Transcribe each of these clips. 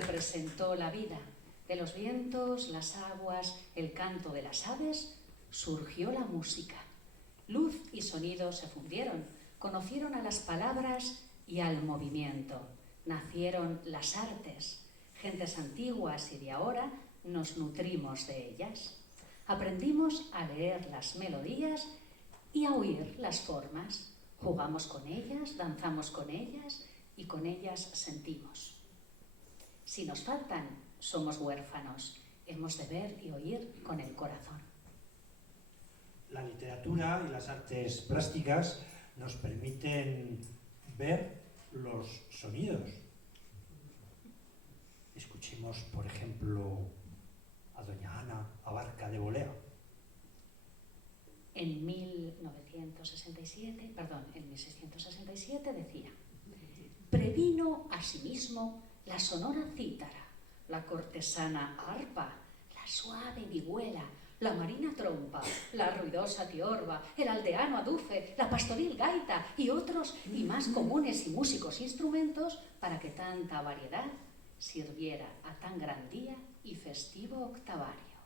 representó la vida. De los vientos, las aguas, el canto de las aves, surgió la música. Luz y sonido se fundieron, conocieron a las palabras y al movimiento. Nacieron las artes. Gentes antiguas y de ahora nos nutrimos de ellas. Aprendimos a leer las melodías y a oír las formas. Jugamos con ellas, danzamos con ellas y con ellas sentimos. Si nos faltan, somos huérfanos. Hemos de ver y oír con el corazón. La literatura y las artes plásticas nos permiten ver los sonidos. Escuchemos, por ejemplo, a doña Ana Abarca de Bolea. En 1667 decía: previno asimismo la sonora cítara, la cortesana arpa, la suave vihuela, la marina trompa, la ruidosa tiorba, el aldeano adufe, la pastoril gaita y otros y más comunes y músicos instrumentos para que tanta variedad sirviera a tan gran día y festivo octavario.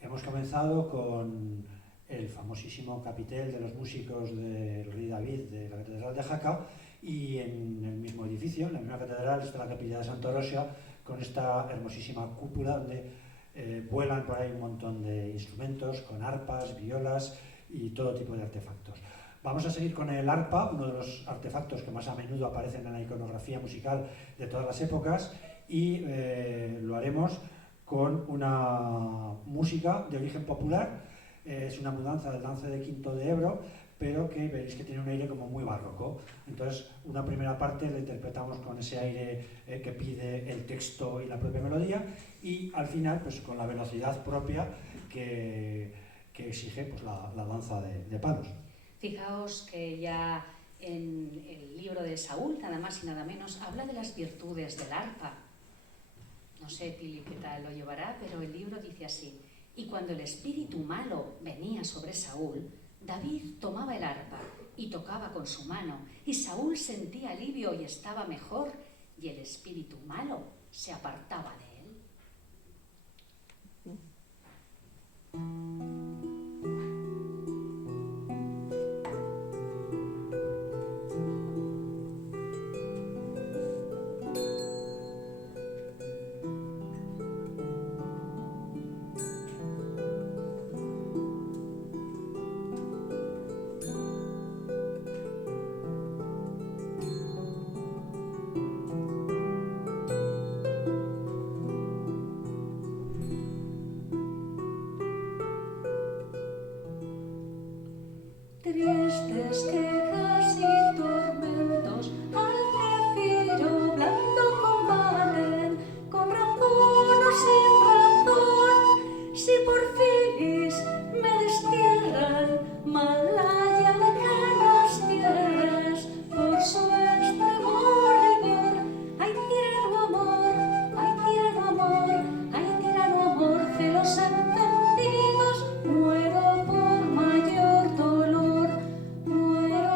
Hemos comenzado con el famosísimo capitel de los músicos del Rey David de la Catedral de Jaca, y en el mismo edificio, en la misma catedral, está la capilla de Santa Rosa, con esta hermosísima cúpula donde vuelan por ahí un montón de instrumentos, con arpas, violas y todo tipo de artefactos. Vamos a seguir con el arpa, uno de los artefactos que más a menudo aparecen en la iconografía musical de todas las épocas, y lo haremos con una música de origen popular. Es una mudanza del dance de Quinto de Ebro, pero que veréis que tiene un aire como muy barroco. Entonces, una primera parte la interpretamos con ese aire que pide el texto y la propia melodía, y al final, pues con la velocidad propia que exige pues, la danza de palos. Fijaos que ya en el libro de Saúl, nada más y nada menos, habla de las virtudes del arpa. No sé, Pili, qué tal lo llevará, pero el libro dice así: y cuando el espíritu malo venía sobre Saúl, David tomaba el arpa y tocaba con su mano, y Saúl sentía alivio y estaba mejor, y el espíritu malo se apartaba de él. Tristes quejas y tormentos al zafiro blando combaten, con razón o sin razón. Si por filis me destierran, malaya lejanas tierras, por su extremo rigor. Ay, tirano amor, ay, tirano amor, ay, tirano amor, celos encendidos, muero por mayor dolor. Muero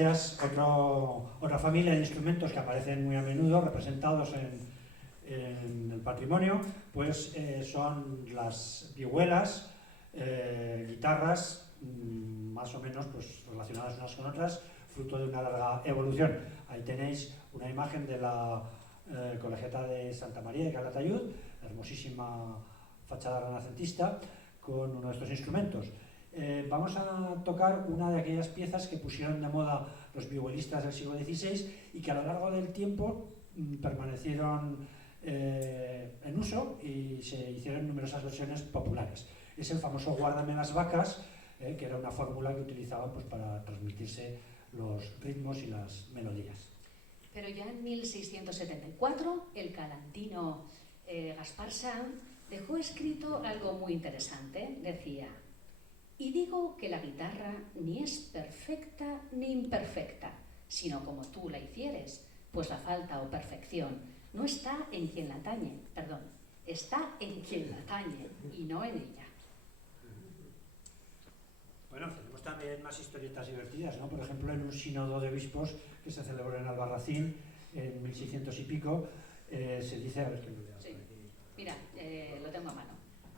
gracias. Otra familia de instrumentos que aparecen muy a menudo representados en el patrimonio, pues son las vihuelas, guitarras, más o menos pues, relacionadas unas con otras, fruto de una larga evolución. Ahí tenéis una imagen de la Colegiata de Santa María de Calatayud, hermosísima fachada renacentista, con uno de estos instrumentos. Vamos a tocar una de aquellas piezas que pusieron de moda los vihuelistas del siglo XVI y que a lo largo del tiempo permanecieron en uso y se hicieron numerosas versiones populares. Es el famoso Guárdame las vacas, que era una fórmula que utilizaban pues, para transmitirse los ritmos y las melodías. Pero ya en 1674 el calantino Gaspar Sanz dejó escrito algo muy interesante. Decía: y digo que la guitarra ni es perfecta ni imperfecta, sino como tú la hicieres, pues la falta o perfección no está en quien la tañe, perdón, está en quien la tañe y no en ella. Bueno, tenemos también más historietas divertidas, ¿no? Por ejemplo, en un sínodo de obispos que se celebró en Albarracín en 1600 y pico, se dice, a ver qué lo veas. Sí. Mira, lo tengo a mano.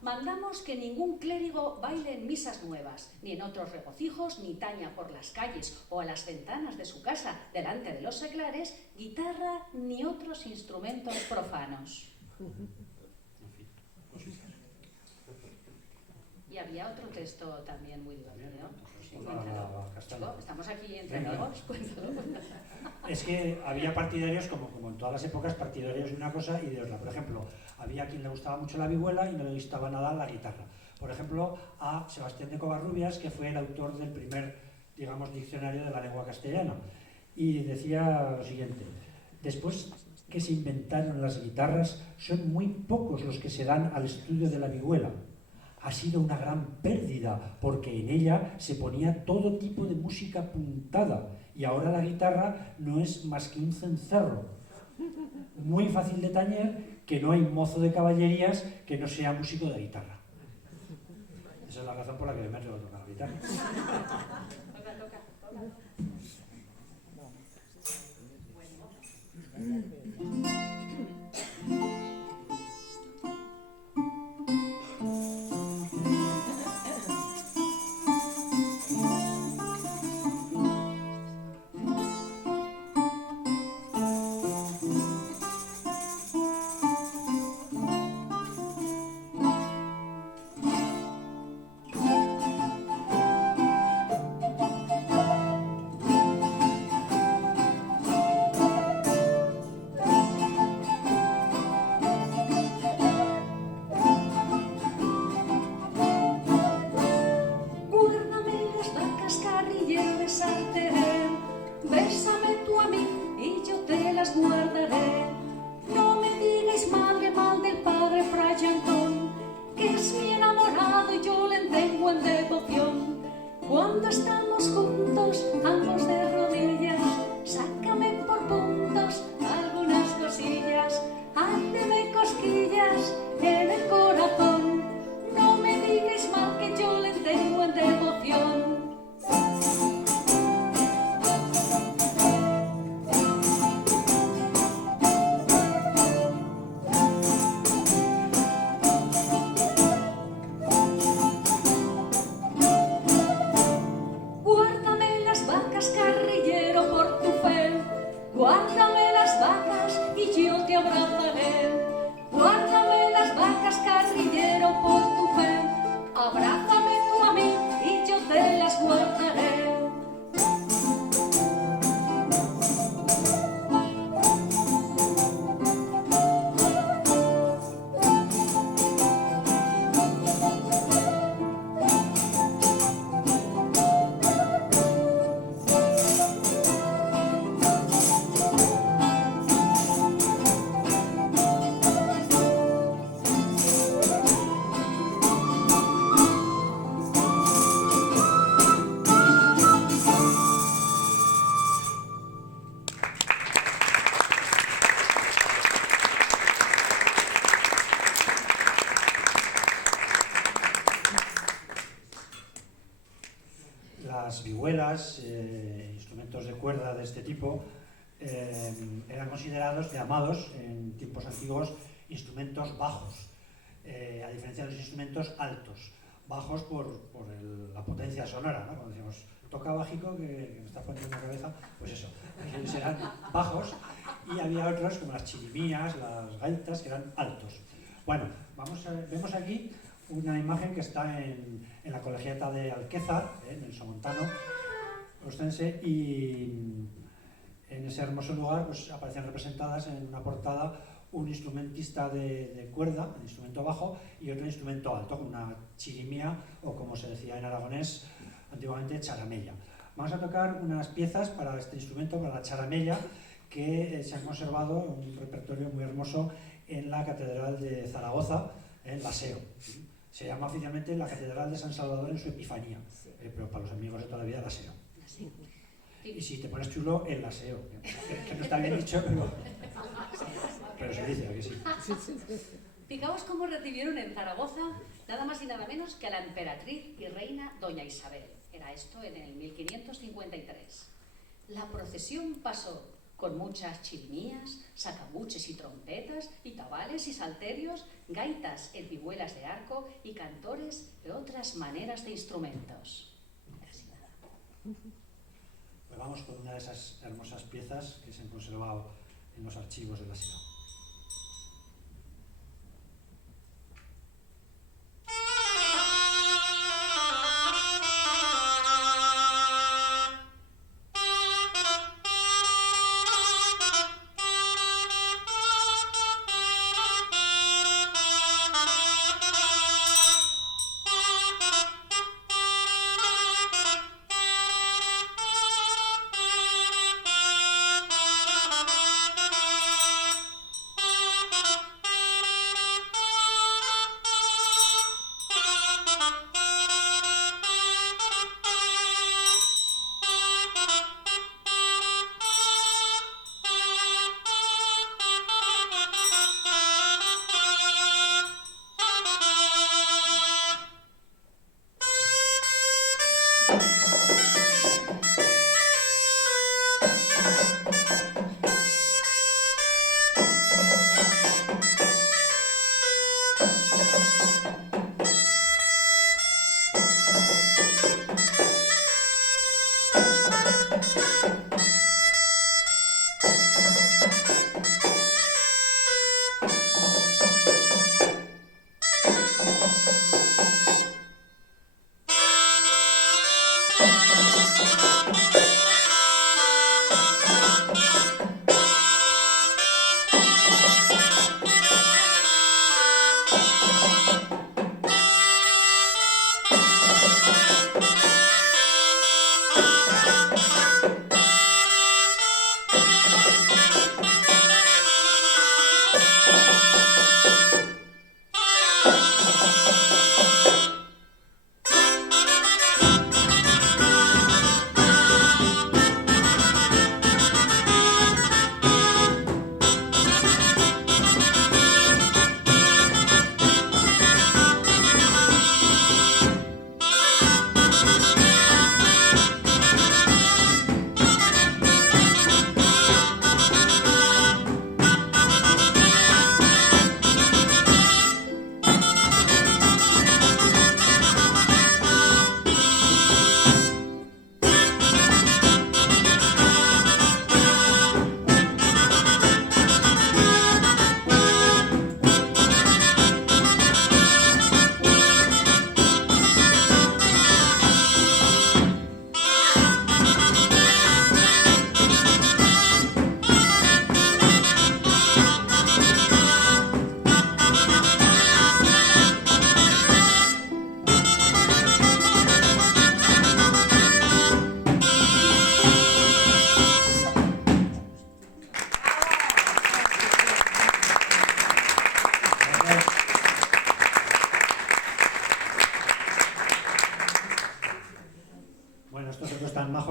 Mandamos que ningún clérigo baile en misas nuevas, ni en otros regocijos, ni taña por las calles o a las ventanas de su casa, delante de los seglares, guitarra ni otros instrumentos profanos. Y había otro texto también muy divertido. Sí, cuéntalo. Estamos aquí entre amigos, cuéntalo. Es que había partidarios, como en todas las épocas, partidarios de una cosa y de otra. Por ejemplo, había quien le gustaba mucho la vihuela y no le gustaba nada la guitarra. Por ejemplo, a Sebastián de Covarrubias, que fue el autor del primer, digamos, diccionario de la lengua castellana. Y decía lo siguiente: después que se inventaron las guitarras, son muy pocos los que se dan al estudio de la vihuela. Ha sido una gran pérdida, porque en ella se ponía todo tipo de música puntada, y ahora la guitarra no es más que un cencerro. Muy fácil de tañer, que no hay mozo de caballerías que no sea músico de guitarra. Esa es la razón por la que me meto a tocar la guitarra. Cuando estamos juntos, ambos de rodillas, sácame por puntos algunas cosillas, háceme cosquillas en el corazón, no me digas mal que yo le tengo en devoción. Guárdame las vacas y yo te abrazaré. Guárdame las vacas, carrillero, por tu fe. Abrázame tú a mí y yo te las guardaré. Las vihuelas, instrumentos de cuerda de este tipo eran considerados, llamados en tiempos antiguos, instrumentos bajos, a diferencia de los instrumentos altos. Bajos por la potencia sonora, ¿no? Cuando decimos, toca bajico, que me está poniendo en la cabeza, pues eso, ellos eran bajos, y había otros, como las chirimías, las gaitas, que eran altos. Bueno, vemos aquí una imagen que está en la colegiata de Alquézar, en el Somontano ostense, y en ese hermoso lugar pues, aparecen representadas en una portada un instrumentista de cuerda, un instrumento bajo, y otro instrumento alto, con una chirimía, o como se decía en aragonés antiguamente, charamella. Vamos a tocar unas piezas para este instrumento, para la charamella, que se han conservado en un repertorio muy hermoso en la Catedral de Zaragoza, en la SEO. Se llama oficialmente la Catedral de San Salvador en su Epifanía, pero para los amigos de toda la vida, la SEO. Y si te pones chulo, el laseo, que no está bien dicho, pero se dice, ¿a que sí? Fijaos cómo recibieron en Zaragoza nada más y nada menos que a la emperatriz y reina doña Isabel. Era esto en el 1553. La procesión pasó con muchas chirimías, sacabuches y trompetas, y tabales y salterios, gaitas en vihuelas de arco y cantores de otras maneras de instrumentos. Casi nada. Pues vamos con una de esas hermosas piezas que se han conservado en los archivos de la SEO.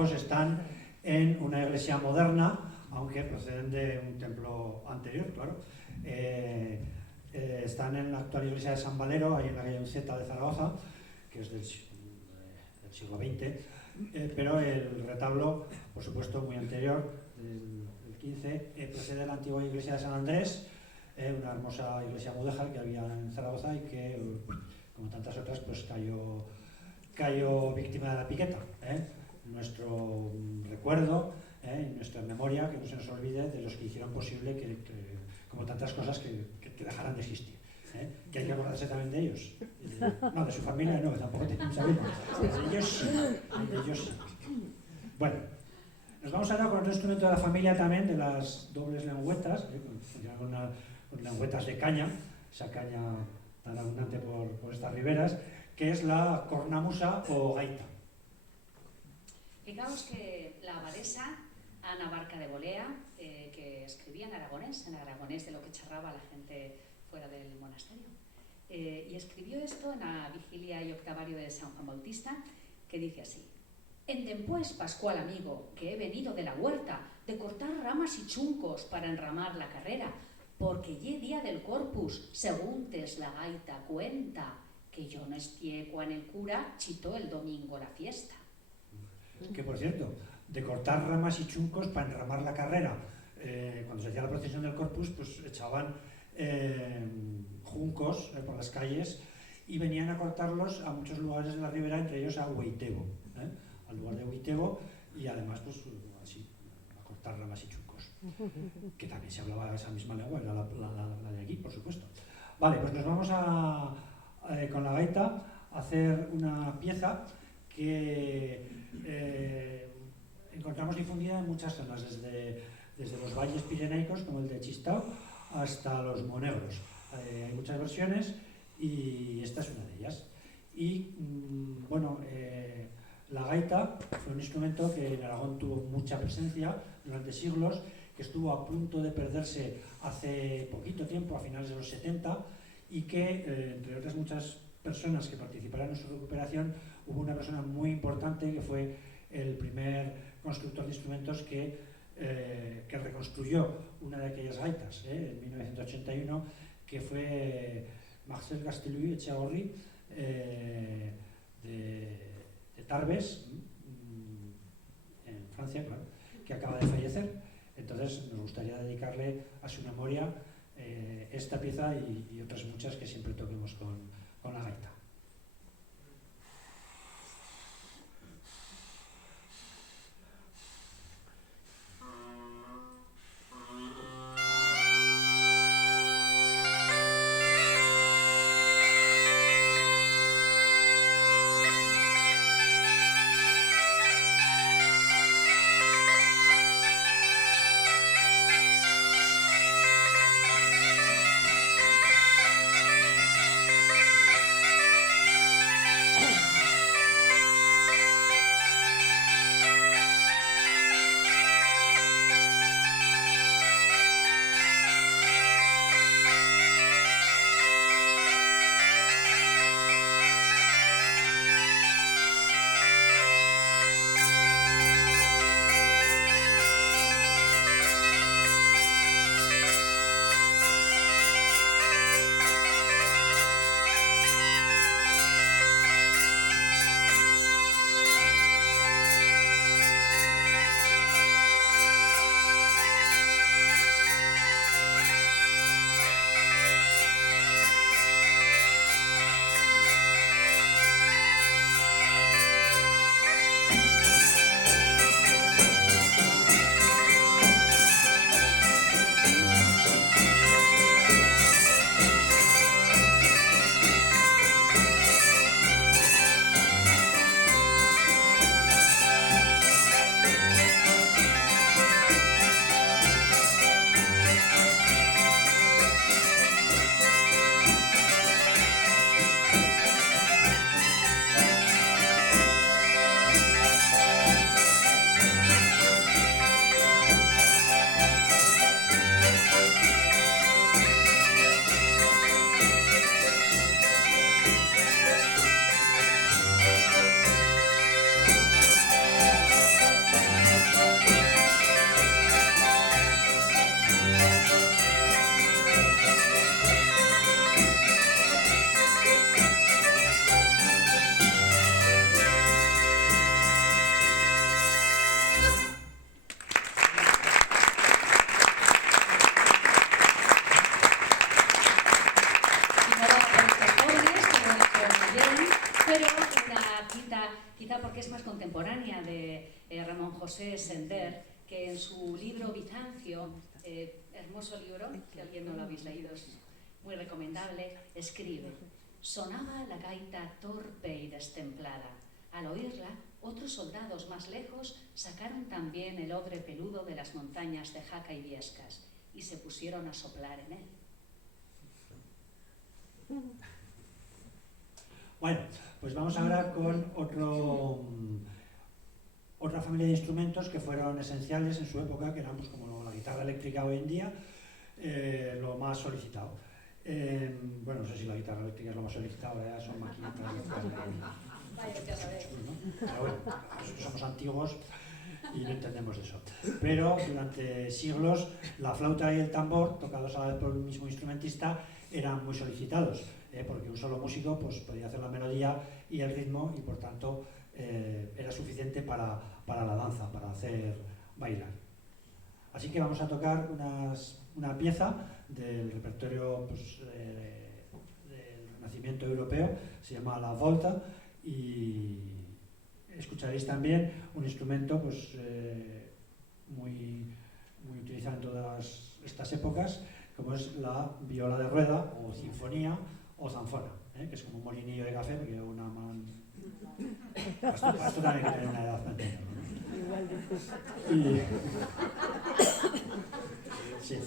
Están en una iglesia moderna, aunque proceden de un templo anterior, claro. Están en la actual iglesia de San Valero, ahí en la calle Unceta de Zaragoza, que es del siglo XX, pero el retablo, por supuesto, muy anterior, del 15, procede de la antigua iglesia de San Andrés, una hermosa iglesia mudéjar que había en Zaragoza y que, como tantas otras, pues cayó víctima de la piqueta. Nuestro recuerdo, nuestra memoria, que no se nos olvide de los que hicieron posible que como tantas cosas, que dejaran de existir. Que hay que acordarse también de ellos. No, de su familia no, que tampoco tienen mucha vida. De ellos sí, de ellos sí. Bueno, nos vamos ahora con otro instrumento de la familia también, de las dobles lengüetas, con lengüetas de caña, esa caña tan abundante por estas riberas, que es la cornamusa o gaita. Fijaos que la abadesa Ana Barca de Bolea, que escribía en aragonés de lo que charraba la gente fuera del monasterio, y escribió esto en la vigilia y octavario de San Juan Bautista, que dice así: «Endempués, Pascual amigo, que he venido de la huerta, de cortar ramas y chuncos para enramar la carrera, porque ye día del Corpus, según tes la gaita cuenta, que yo no estié cuan el cura chitó el domingo la fiesta». Que, por cierto, de cortar ramas y chuncos para enramar la carrera, cuando se hacía la procesión del Corpus, pues echaban juncos por las calles y venían a cortarlos a muchos lugares de la ribera, entre ellos a Huitebo, al lugar de Huitebo, y además pues así, a cortar ramas y chuncos, que también se hablaba esa misma lengua, era la de aquí, por supuesto. Vale, pues nos vamos con la gaita a hacer una pieza que encontramos difundida en muchas zonas, desde los valles pirenaicos, como el de Chistau, hasta los Monegros. Hay muchas versiones y esta es una de ellas. Y bueno, la gaita fue un instrumento que en Aragón tuvo mucha presencia durante siglos, que estuvo a punto de perderse hace poquito tiempo, a finales de los 70, y que, entre otras muchas personas que participaron en su recuperación, hubo una persona muy importante que fue el primer constructor de instrumentos que reconstruyó una de aquellas gaitas, en 1981, que fue Marcel Gastelu Echeagorri, de Tarbes, en Francia, claro, que acaba de fallecer. Entonces nos gustaría dedicarle a su memoria esta pieza y otras muchas que siempre toquemos con la gaita. quizá porque es más contemporánea de Ramón José Sender, que en su libro Bizancio, hermoso libro, si alguien no lo habéis leído, es muy recomendable, escribe: sonaba la gaita torpe y destemplada. Al oírla, otros soldados más lejos sacaron también el odre peludo de las montañas de Jaca y Viescas y se pusieron a soplar en él. Bueno, pues vamos ahora con otra familia de instrumentos que fueron esenciales en su época, que eran pues, como la guitarra eléctrica hoy en día, lo más solicitado. Bueno, no sé si la guitarra eléctrica es lo más solicitado, ya son maquinitas. Pero bueno, nosotros somos antiguos y no entendemos eso. Pero durante siglos la flauta y el tambor, tocados a la vez por el mismo instrumentista, eran muy solicitados, porque un solo músico pues, podía hacer la melodía y el ritmo y por tanto era suficiente para la danza, para hacer bailar. Así que vamos a tocar una pieza del repertorio pues, del Renacimiento europeo, se llama la Volta, y escucharéis también un instrumento pues, muy utilizado en todas estas épocas, como es la viola de rueda o sinfonía o zanfona, que es como un molinillo de café, porque una mano... Esto también hay que tener una edad para entenderlo, ¿no? Y... Sí.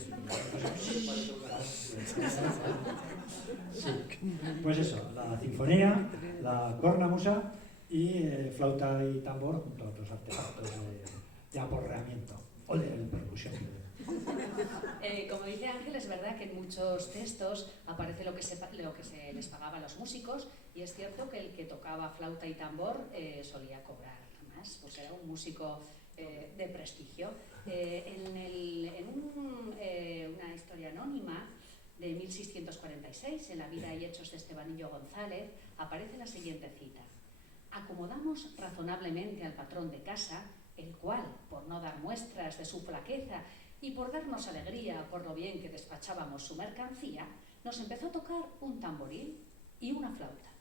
Sí. Pues eso, la sinfonía, la cornamusa y flauta y tambor junto a otros artefactos de aporreamiento o de percusión. Como dice Ángel, es verdad que en muchos textos aparece lo que se les pagaba a los músicos, y es cierto que el que tocaba flauta y tambor solía cobrar más, pues era un músico de prestigio. En una historia anónima de 1646, en la vida y hechos de Estebanillo González, aparece la siguiente cita: acomodamos razonablemente al patrón de casa, el cual, por no dar muestras de su flaqueza y por darnos alegría por lo bien que despachábamos su mercancía, nos empezó a tocar un tamboril y una flauta.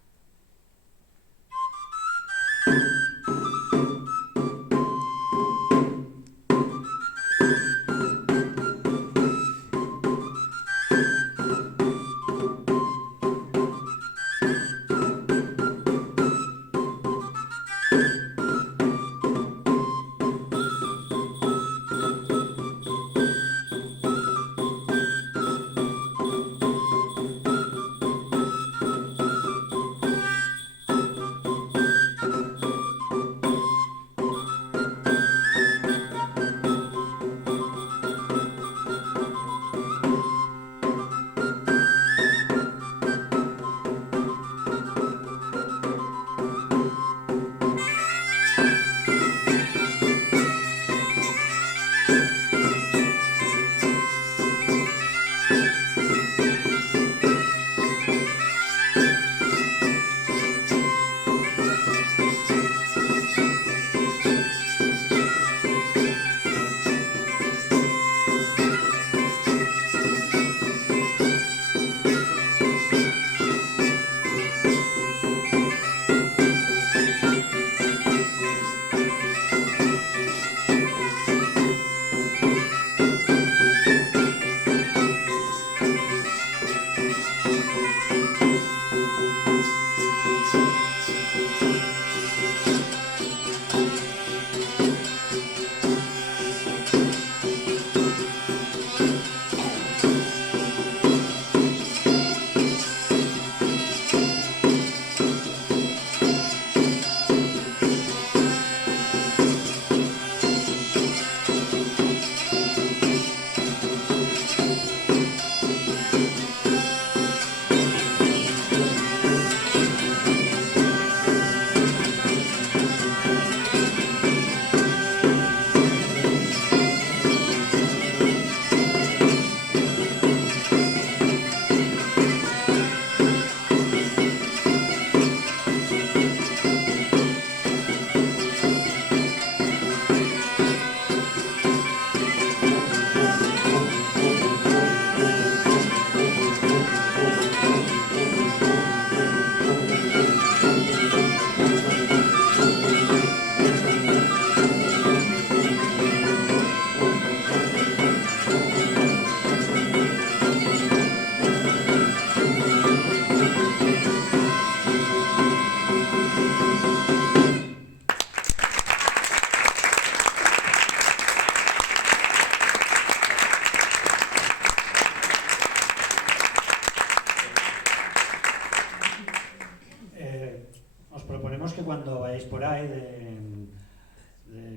cuando vayáis por ahí de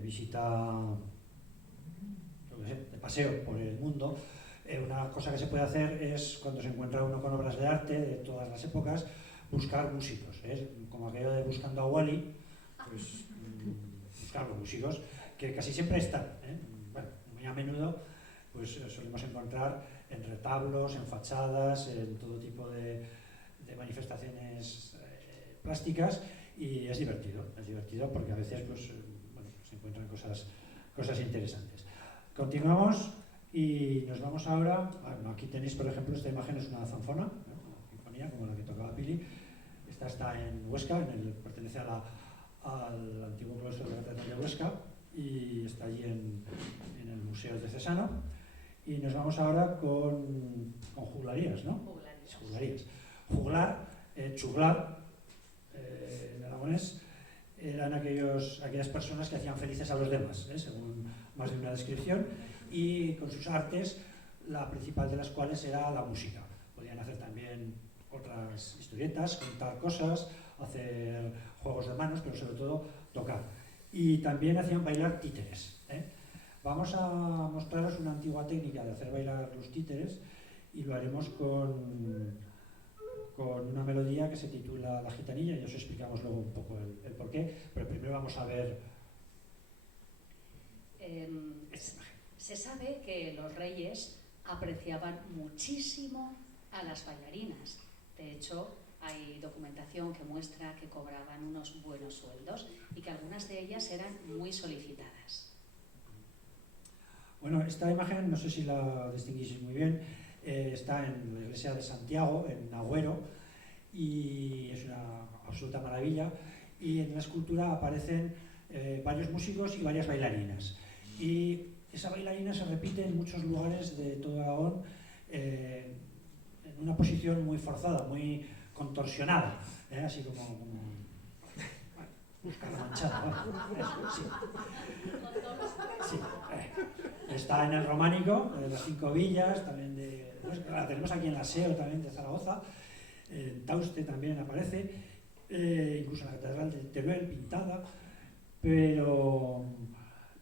visita, de paseo por el mundo, una cosa que se puede hacer es, cuando se encuentra uno con obras de arte de todas las épocas, buscar músicos. Como aquello de buscando a Wally, pues buscar los músicos, que casi siempre están. Bueno, muy a menudo pues solemos encontrar en retablos, en fachadas, en todo tipo de manifestaciones plásticas, y es divertido porque a veces pues, bueno, se encuentran cosas interesantes. Continuamos y nos vamos ahora. Bueno, aquí tenéis, por ejemplo, esta imagen es una zanfona, ¿no? Una sinfonía como la que tocaba Pili. Esta está en Huesca, pertenece al antiguo claustro de la Catedral de Huesca, y está allí en el Museo Diocesano. Y nos vamos ahora con juglarías, ¿no? Juglarías. Juglar, chuglar, en aragonés, eran aquellas personas que hacían felices a los demás, según más de una descripción, y con sus artes, la principal de las cuales era la música. Podían hacer también otras historietas, contar cosas, hacer juegos de manos, pero sobre todo tocar. Y también hacían bailar títeres. Vamos a mostraros una antigua técnica de hacer bailar los títeres, y lo haremos con una melodía que se titula La Gitanilla, y os explicamos luego un poco el porqué, pero primero vamos a ver esta imagen. Se sabe que los reyes apreciaban muchísimo a las bailarinas. De hecho, hay documentación que muestra que cobraban unos buenos sueldos y que algunas de ellas eran muy solicitadas. Bueno, esta imagen, no sé si la distinguís muy bien, está en la iglesia de Santiago, en Agüero, y es una absoluta maravilla. Y en la escultura aparecen varios músicos y varias bailarinas. Y esa bailarina se repite en muchos lugares de todo Aragón, en una posición muy forzada, muy contorsionada, así como buscar la manchada. Sí. Está en el románico, de las 5 villas, también la tenemos aquí en la SEO también de Zaragoza, en Tauste también aparece, incluso en la Catedral de Teruel pintada, pero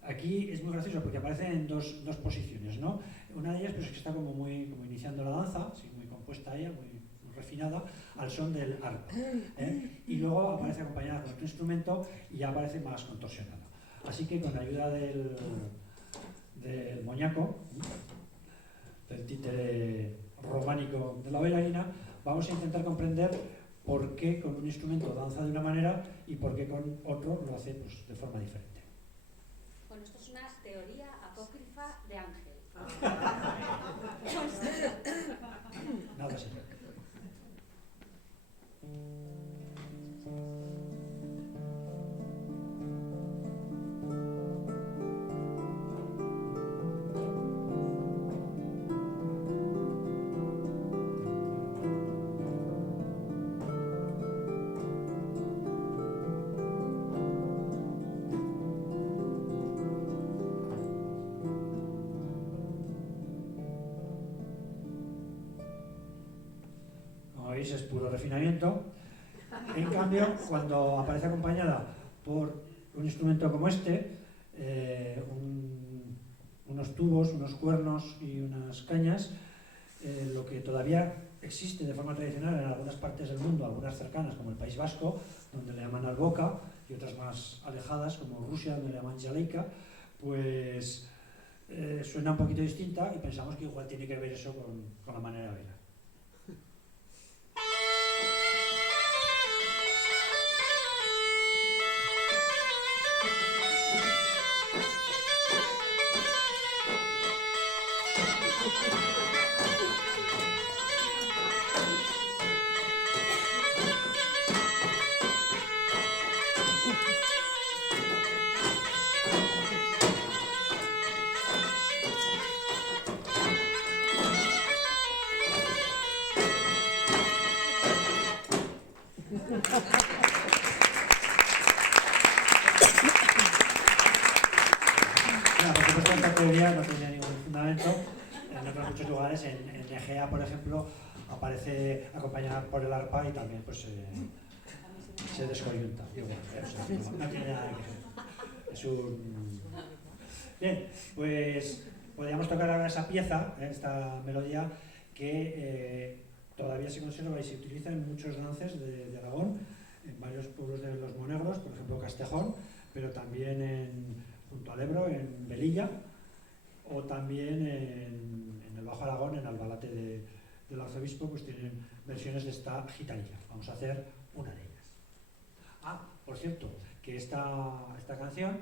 aquí es muy gracioso porque aparece en dos posiciones, ¿no? Una de ellas pues, es que está como iniciando la danza, así, muy compuesta ella, muy refinada, al son del arpa, y luego aparece acompañada con otro instrumento y ya aparece más contorsionada. Así que con la ayuda del moñaco, del títere románico de la bailarina, vamos a intentar comprender por qué con un instrumento danza de una manera y por qué con otro lo hace pues, de forma diferente. Bueno, esto es una teoría apócrifa de Ángel. Nada así. Es puro refinamiento. En cambio, cuando aparece acompañada por un instrumento como este, unos tubos, unos cuernos y unas cañas, lo que todavía existe de forma tradicional en algunas partes del mundo, algunas cercanas como el País Vasco, donde le llaman alboca, y otras más alejadas como Rusia, donde le llaman jaleika, pues suena un poquito distinta y pensamos que igual tiene que ver eso con la manera de bailar. No tiene ningún fundamento. En otros muchos lugares, en Egea, por ejemplo, aparece acompañada por el arpa y también pues, se descoyunta. Igual, no tiene nada que ver. Es un... Bien, pues podríamos tocar ahora esa pieza, esta melodía, que todavía se conserva y se utiliza en muchos dances de Aragón, en varios pueblos de los monegros, por ejemplo Castejón, pero también junto al Ebro, en Velilla, o también en el Bajo Aragón, en Albalate del Arzobispo, pues tienen versiones de esta gitanilla. Vamos a hacer una de ellas. Por cierto, que esta canción,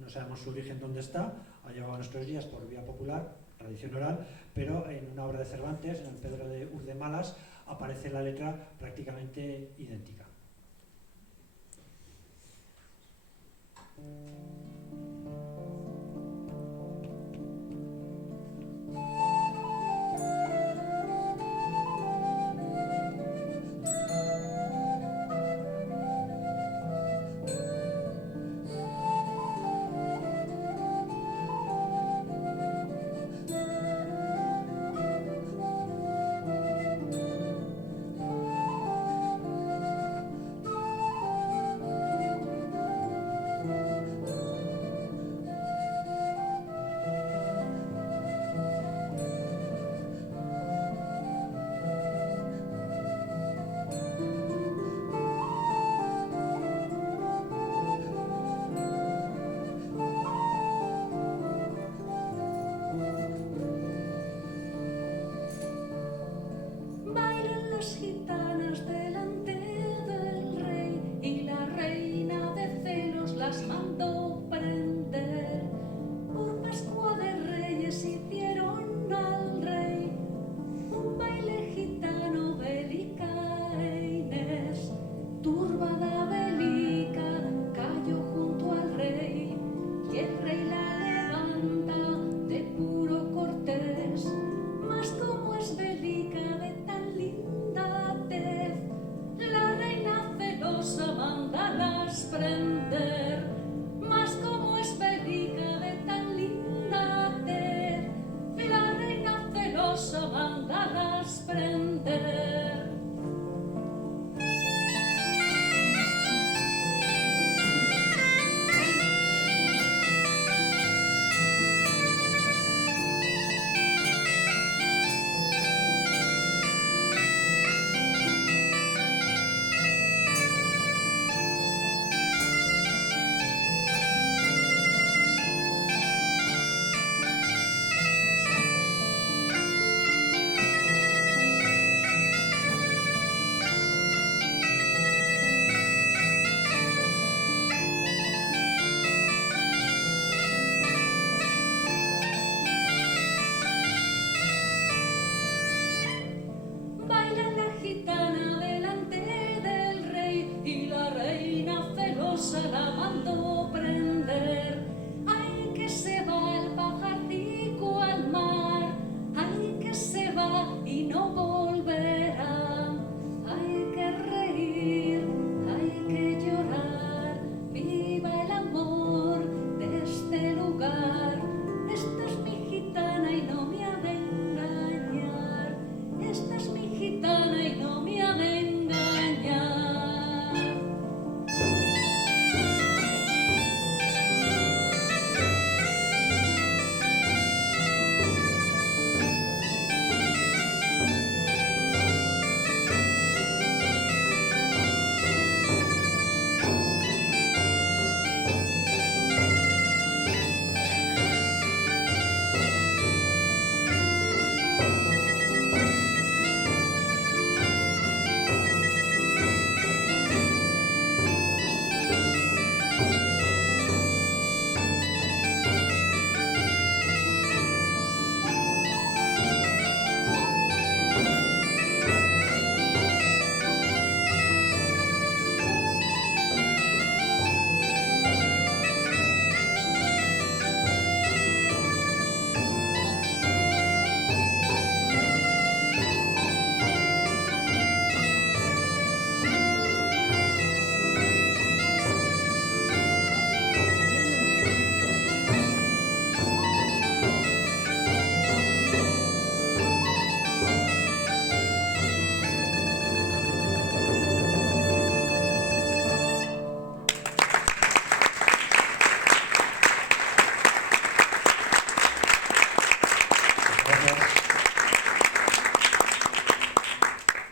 no sabemos su origen dónde está, ha llegado a nuestros días por vía popular, tradición oral, pero en una obra de Cervantes, en el Pedro de Urdemalas, aparece la letra prácticamente idéntica.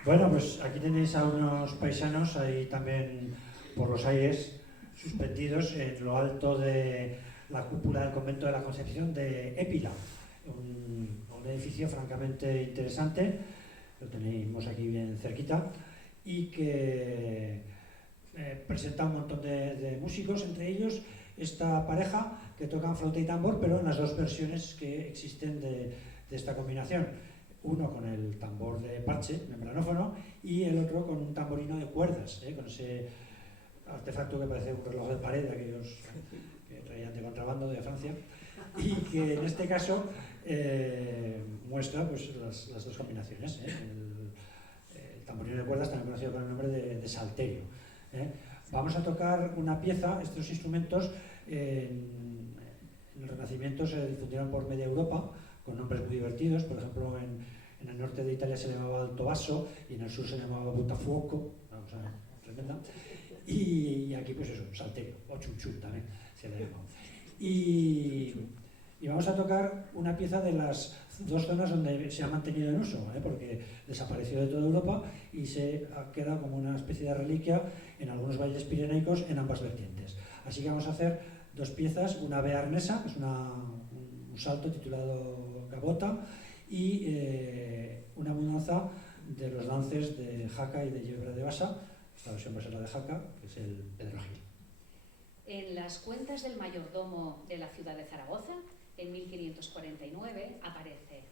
Bueno, pues aquí tenéis a unos paisanos ahí también por los aires, suspendidos en lo alto de la cúpula del convento de la Concepción de Épila, un edificio francamente interesante, lo tenemos aquí bien cerquita, y que presenta un montón de músicos, entre ellos esta pareja que tocan flauta y tambor, pero en las dos versiones que existen de esta combinación. Uno con el tambor de parche, membranófono, y el otro con un tamborino de cuerdas, con ese artefacto que parece un reloj de pared de aquellos que traían de contrabando de Francia, y que en este caso muestra pues, las dos combinaciones. El tamborino de cuerdas, también conocido con el nombre de salterio. Vamos a tocar una pieza. Estos instrumentos en el Renacimiento se difundieron por media Europa con nombres muy divertidos. Por ejemplo, en el norte de Italia se le llamaba alto basso y en el sur se llamaba butafuoco, una cosa tremenda. Y aquí pues eso, salterio, o chuchu también se le llama. Y vamos a tocar una pieza de las dos zonas donde se ha mantenido en uso, porque desapareció de toda Europa y se ha quedado como una especie de reliquia en algunos valles pirenaicos en ambas vertientes. Así que vamos a hacer dos piezas, una bearnesa, que es un salto titulado gabota, y una mudanza de los dances de Jaca y de Yebra de Basa. Esta versión va a ser la de Jaca, que es el Pedro Gil. En las cuentas del mayordomo de la ciudad de Zaragoza, en 1549, aparece: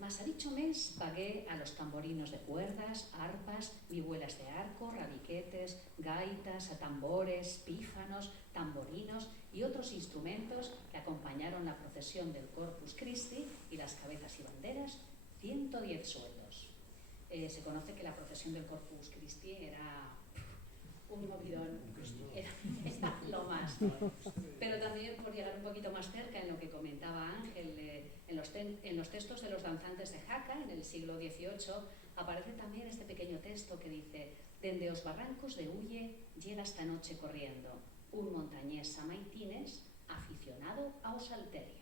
mas a dicho mes pagué a los tamborinos de cuerdas, arpas, vihuelas de arco, rabiquetes, gaitas, tambores, pífanos, tamborinos y otros instrumentos que acompañaron la procesión del Corpus Christi y las cabezas y banderas, 110 sueldos. Se conoce que la procesión del Corpus Christi era un movidón, era lo más. Pero también, por llegar un poquito más cerca en lo que comentaba Ángel, en los textos de los danzantes de Jaca, en el siglo XVIII, aparece también este pequeño texto que dice: «Dende os barrancos de Ulle llega esta noche corriendo un montañés samaitines aficionado ao salterio».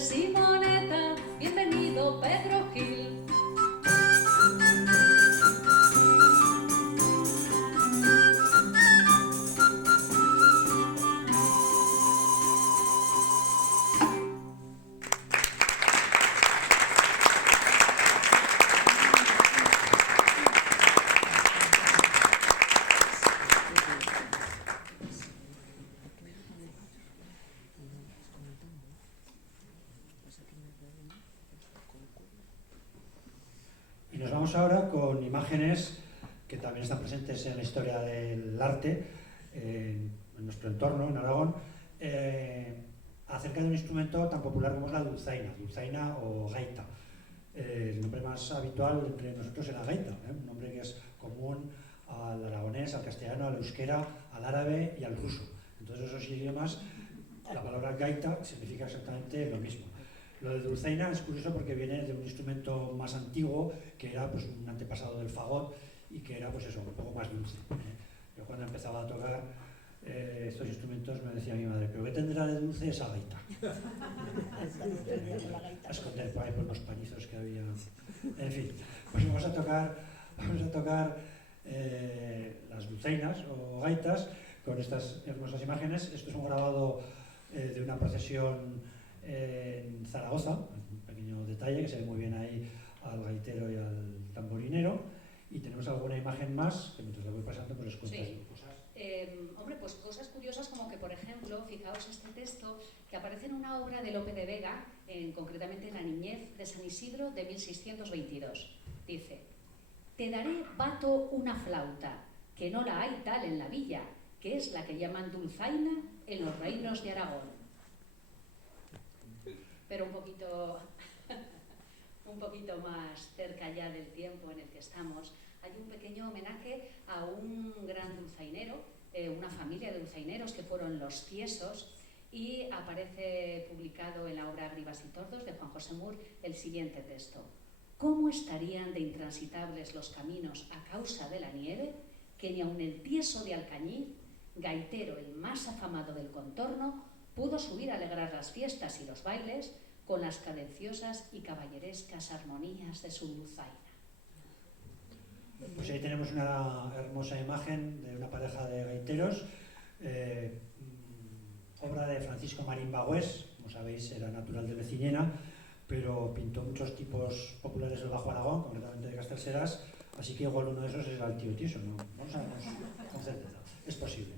Simoneta, bienvenido Pedro Gil. Y nos vamos ahora con imágenes que también están presentes en la historia del arte, en nuestro entorno, en Aragón, acerca de un instrumento tan popular como es la dulzaina o gaita. El nombre más habitual entre nosotros es la gaita, un nombre que es común al aragonés, al castellano, al euskera, al árabe y al ruso. En todos esos idiomas la palabra gaita significa exactamente lo mismo. Lo de dulzaina es curioso porque viene de un instrumento más antiguo que era pues, un antepasado del fagot y que era pues eso, un poco más dulce. Yo cuando empezaba a tocar estos instrumentos me decía mi madre, ¿pero qué tendrá de dulce esa gaita? A esconder por ahí por los panizos que había. En fin, pues vamos a tocar las dulzainas o gaitas con estas hermosas imágenes. Esto es un grabado de una procesión en Zaragoza, un pequeño detalle que se ve muy bien ahí al gaitero y al tamborinero, y tenemos alguna imagen más que mientras la voy pasando pues les cuento cosas. Hombre, pues cosas curiosas como que, por ejemplo, fijaos este texto que aparece en una obra de Lope de Vega, concretamente en La niñez de San Isidro de 1622. Dice: te daré, bato, una flauta, que no la hay tal en la villa, que es la que llaman dulzaina en los reinos de Aragón. Pero un poquito más cerca ya del tiempo en el que estamos, hay un pequeño homenaje a un gran dulzainero, una familia de dulzaineros que fueron los Tiesos, y aparece publicado en la obra Grivas y Tordos de Juan José Mur el siguiente texto: ¿cómo estarían de intransitables los caminos a causa de la nieve, que ni aun el Tieso de Alcañiz, gaitero el más afamado del contorno, pudo subir a alegrar las fiestas y los bailes con las cadenciosas y caballerescas armonías de su dulzaina? Pues ahí tenemos una hermosa imagen de una pareja de gaiteros, obra de Francisco Marín Bagüés. Como sabéis, era natural de Veciñena, pero pintó muchos tipos populares del Bajo Aragón, concretamente de Castellseras, así que igual uno de esos era el tío Tieso, ¿no? No sabemos con certeza, es posible.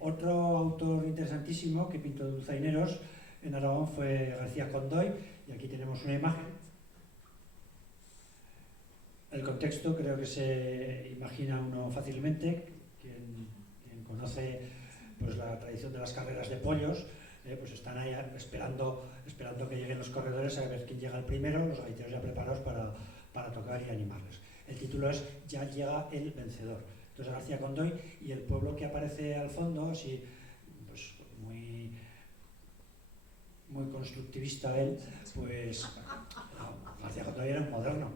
Otro autor interesantísimo que pintó dulzaineros en Aragón fue García Condoy, y aquí tenemos una imagen. El contexto creo que se imagina uno fácilmente. Quien conoce pues, la tradición de las carreras de pollos, pues están ahí esperando que lleguen los corredores a ver quién llega el primero, los gaiteros ya preparados para tocar y animarles. El título es Ya llega el vencedor. Entonces García Condoy, y el pueblo que aparece al fondo, así pues muy constructivista él, pues García Condoy era un moderno,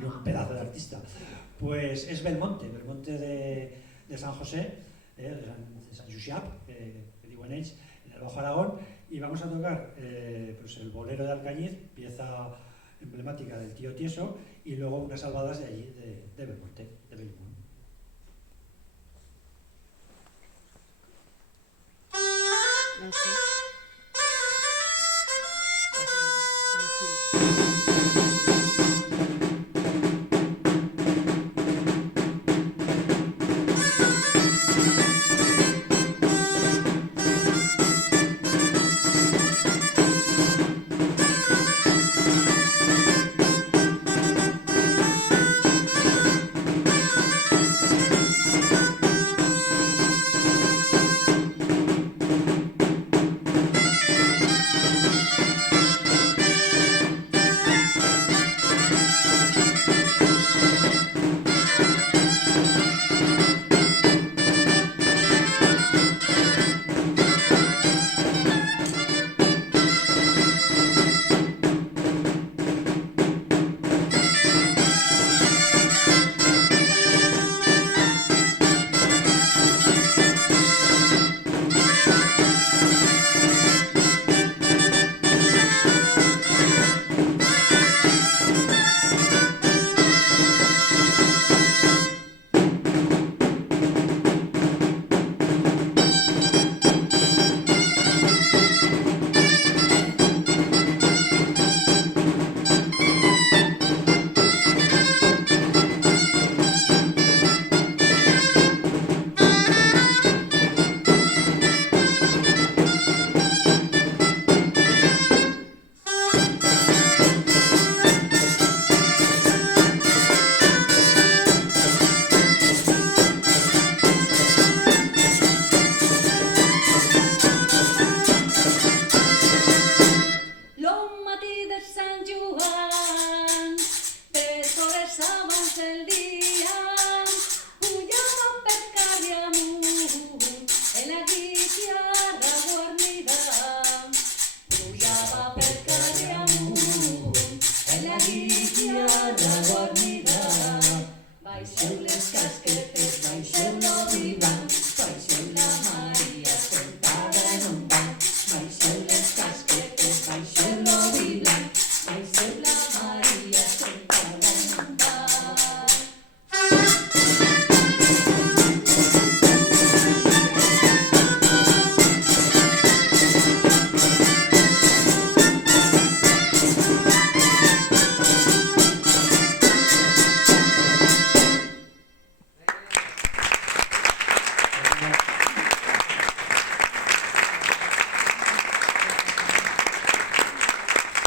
y un pedazo de artista. Pues es Belmonte de San José, de San Josep, que digo en ells, en el Bajo Aragón, y vamos a tocar pues el bolero de Alcañiz, pieza emblemática del tío Tieso, y luego unas salvadas de allí, de Belmonte, de Belmonte.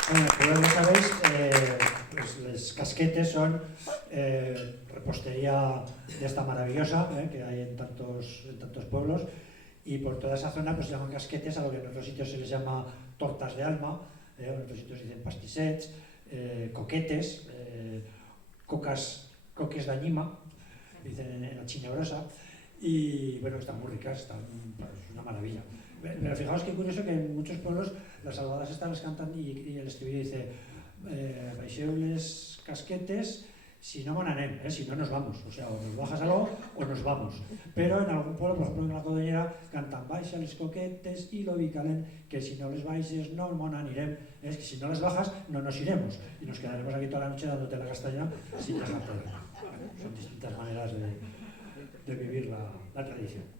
Bueno, como ya sabéis, pues los casquetes son repostería de esta maravillosa que hay en tantos pueblos, y por toda esa zona pues se llaman casquetes a lo que en otros sitios se les llama tortas de alma, en otros sitios dicen pastisets, coquetes, coques de añima, dicen en la chiñabrosa, y bueno, están muy ricas, es una maravilla. Pero fijaos qué curioso que en muchos pueblos las salvadas estas las cantan y el estribillo dice baixeu les casquetes, si no monanem, si no nos vamos, o sea, o nos bajas algo o nos vamos. Pero en algún pueblo, por ejemplo en la Codonyera, cantan baixa les coquetes y lo bicalen, que si no les baixes no monanirem, es que si no les bajas no nos iremos y nos quedaremos aquí toda la noche dándote la castaña sin dejarte. Bueno, son distintas maneras de vivir la tradición.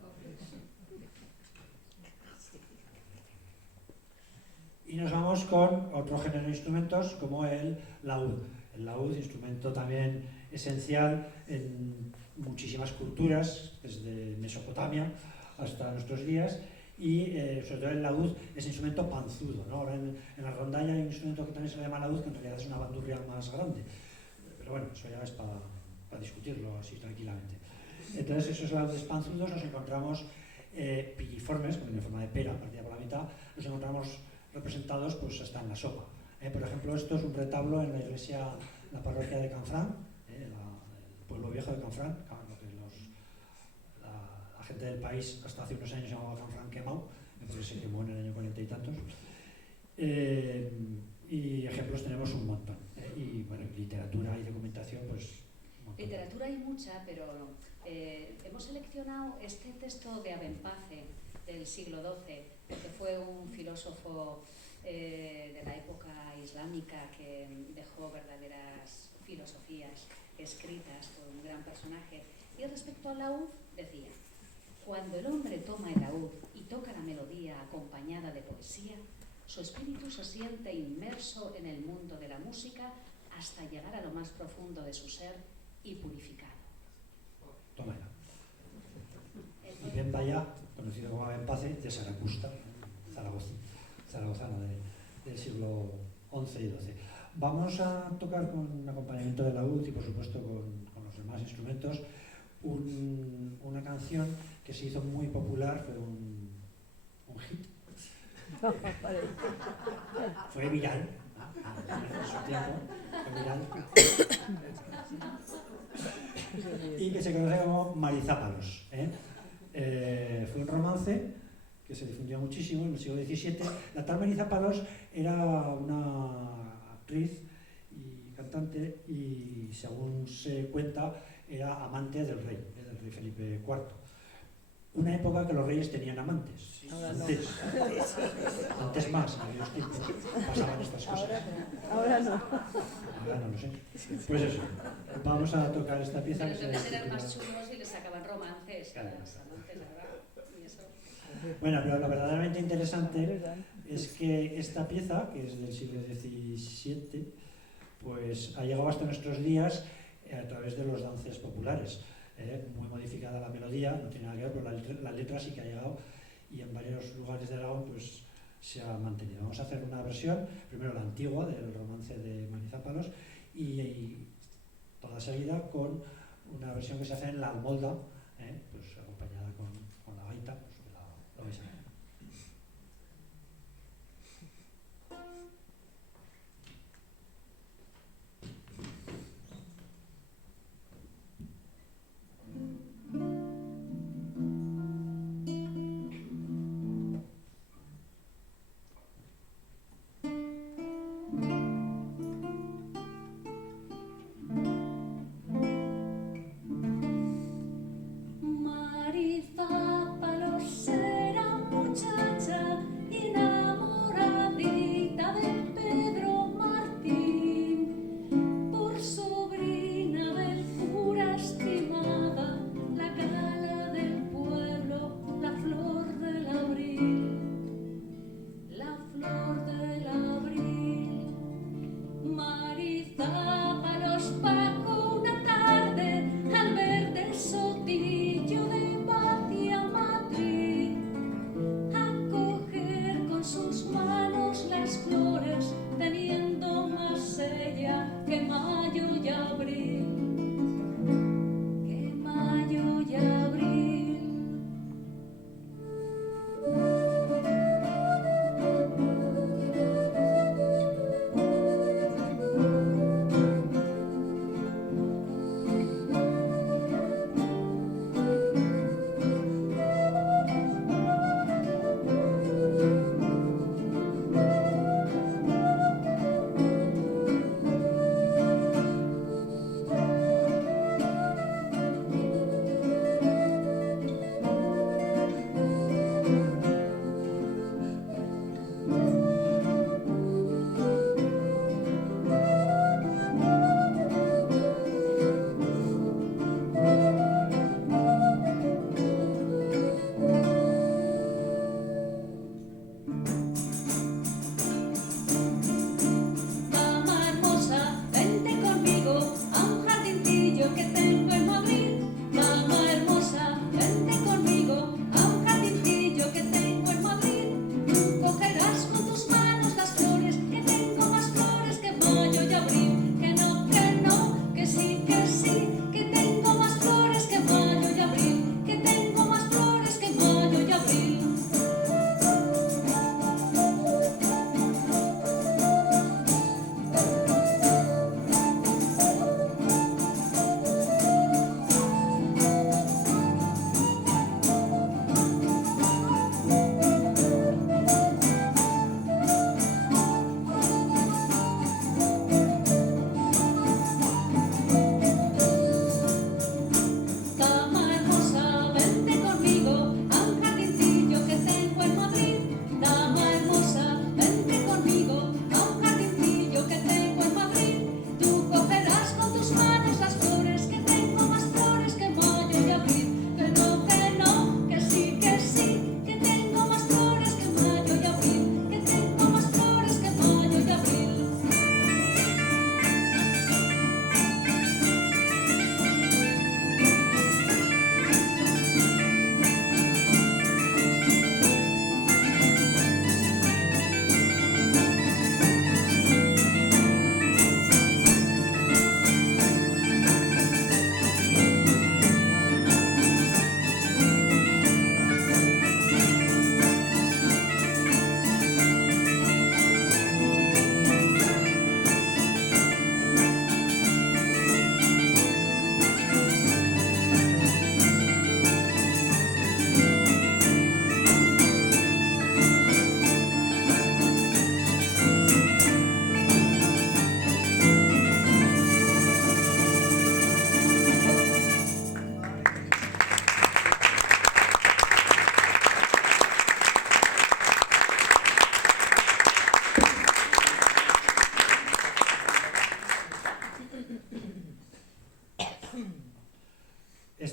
Y nos vamos con otro género de instrumentos como el laúd. El laúd, instrumento también esencial en muchísimas culturas, desde Mesopotamia hasta nuestros días, y sobre todo el laúd es instrumento panzudo, ¿no? Ahora en la rondalla hay un instrumento que también se le llama laúd, que en realidad es una bandurria más grande, pero bueno, eso ya es para discutirlo así tranquilamente. Entonces esos laúdes panzudos los encontramos pilliformes, como en forma de pera, partida por la mitad, los encontramos representados pues hasta en la sopa. Por ejemplo, esto es un retablo en la iglesia, la parroquia de Canfrán, el pueblo viejo de Canfrán, lo que la gente del país hasta hace unos años se llamaba Canfrán quemado, entonces se quemó en el año 40 y tantos. Y ejemplos tenemos un montón. Y bueno, literatura y documentación, pues... Literatura hay mucha, pero hemos seleccionado este texto de Abenpace del siglo XII, que fue un filósofo de la época islámica que dejó verdaderas filosofías escritas por un gran personaje. Y respecto al laúd decía: cuando el hombre toma el laúd y toca la melodía acompañada de poesía, su espíritu se siente inmerso en el mundo de la música hasta llegar a lo más profundo de su ser y purificado. Toma ya. Y Ben Vaya, conocido como Abenpace, de Saracusta, zaragozano del siglo XI y XII. Vamos a tocar con acompañamiento de laúd y por supuesto con los demás instrumentos una canción que se hizo muy popular, fue un hit. Fue viral, en su tiempo, fue viral. Y que se conoce como Marizápalos. Fue un romance que se difundió muchísimo en el siglo XVII. La tal Marizápalos era una actriz y cantante y, según se cuenta, era amante del rey Felipe IV. Una época que los reyes tenían amantes. Antes más, en aquellos tiempos pasaban estas cosas. Ahora no. Ahora no lo sé. Pues eso, vamos a tocar esta pieza. Pero entonces eran más chulos y les sacaban romances a las amantes ahora. Y eso. Bueno, pero lo verdaderamente interesante es que esta pieza, que es del siglo XVII, pues ha llegado hasta nuestros días a través de los dances populares. Muy modificada la melodía, no tiene nada que ver, pero la letra sí que ha llegado y en varios lugares de Aragón pues se ha mantenido. Vamos a hacer una versión, primero la antigua del romance de Marizápalos y toda seguida con una versión que se hace en la almolda, pues acompañada con la gaita, pues la vais a ver. Marizápalos era muchacha enamoradita de Pedro Martín, por sobrina del cura estimada, la gala del pueblo, la flor del abril, la flor del abril. Marizápalos pagó una tarde al verde sotillo de Batia Madrid a coger con sus manos las flores, teniendo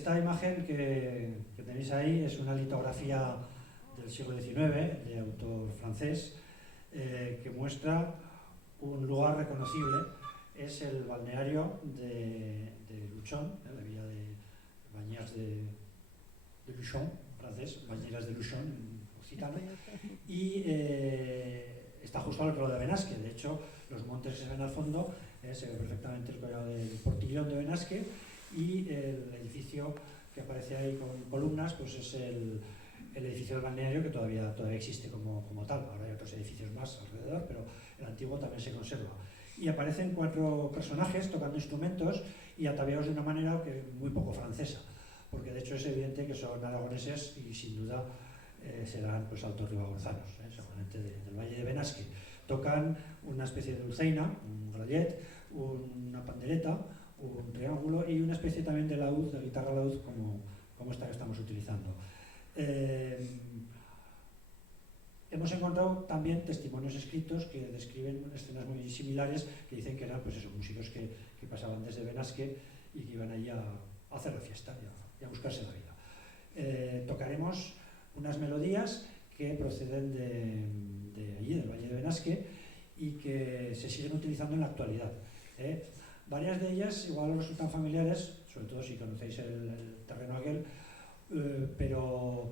Esta imagen que tenéis ahí es una litografía del siglo XIX, de autor francés, que muestra un lugar reconocible. Es el balneario de Luchon, la villa de Bañeras de Luchon, francés, Bañeras de Luchon, en occitano, y está justo al otro lado de Benasque. De hecho, los montes que se ven al fondo, se ve perfectamente el collado del Portillón de Benasque, y el edificio que aparece ahí con columnas pues es el edificio del balneario, que todavía existe como tal. Ahora hay otros edificios más alrededor, pero el antiguo también se conserva. Y aparecen 4 personajes tocando instrumentos y ataviados de una manera que muy poco francesa, porque de hecho es evidente que son aragoneses y sin duda serán pues altos ribagorzanos, seguramente del Valle de Benasque. Tocan una especie de dulzaina, un grallet, una pandereta, un triángulo y una especie también de laúd, de guitarra laúd, como esta que estamos utilizando. Hemos encontrado también testimonios escritos que describen escenas muy similares, que dicen que eran pues eso, músicos que pasaban desde Benasque y que iban allí a hacer la fiesta y a buscarse la vida. Tocaremos unas melodías que proceden de allí, del Valle de Benasque, y que se siguen utilizando en la actualidad. Varias de ellas igual os resultan familiares, sobre todo si conocéis el terreno aquel, pero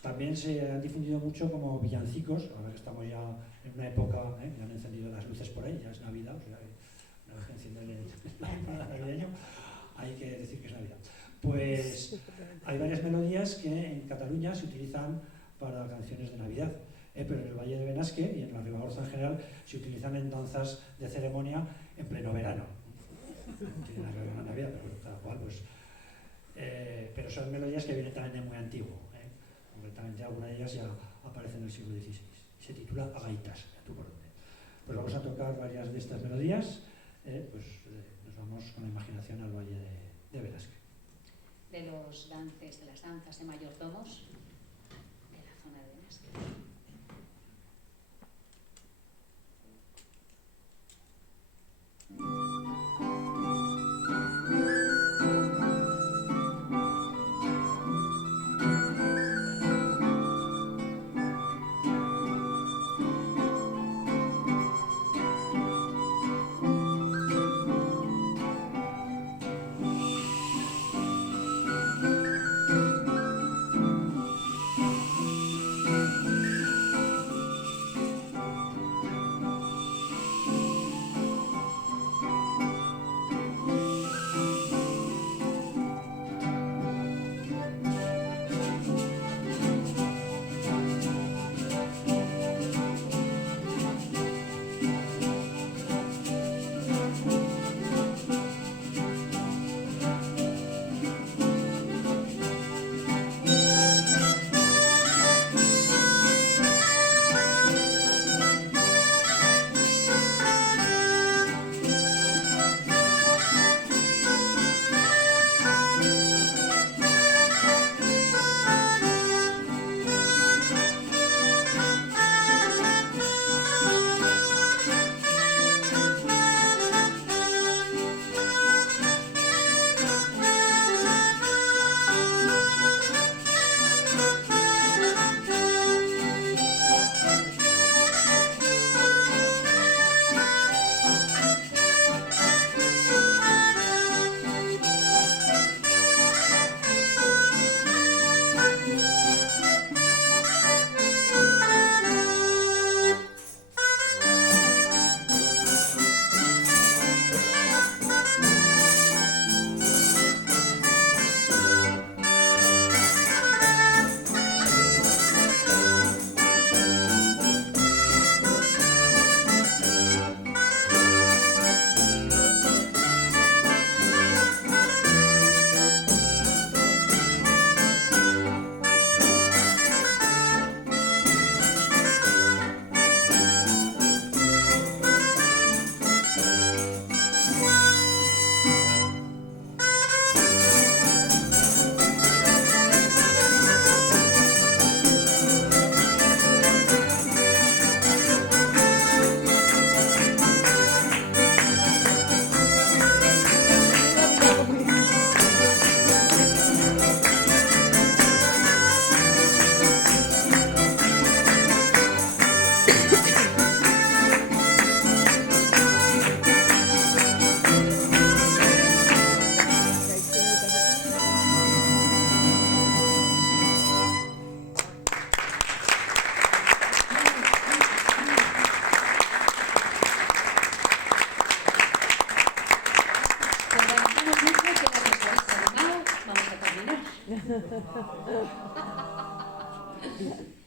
también se han difundido mucho como villancicos. Ahora que estamos ya en una época, ya han encendido las luces por ahí, ya es Navidad, o sea, una vez que encienden la lámpara navideño, hay que decir que es Navidad. Pues hay varias melodías que en Cataluña se utilizan para canciones de Navidad, pero en el Valle de Benasque y en la Ribagorza en general se utilizan en danzas de ceremonia en pleno verano. No tiene nada que ver con la Navidad, pero bueno, cada cual, pues. Pero son melodías que vienen también de muy antiguo. Concretamente alguna de ellas ya aparece en el siglo XVI. Se titula Agaitas, ¿tú por dónde? Pues vamos a tocar varias de estas melodías. Nos vamos con la imaginación al Valle de Benasque. De las danzas de mayordomos de la zona de Benasque.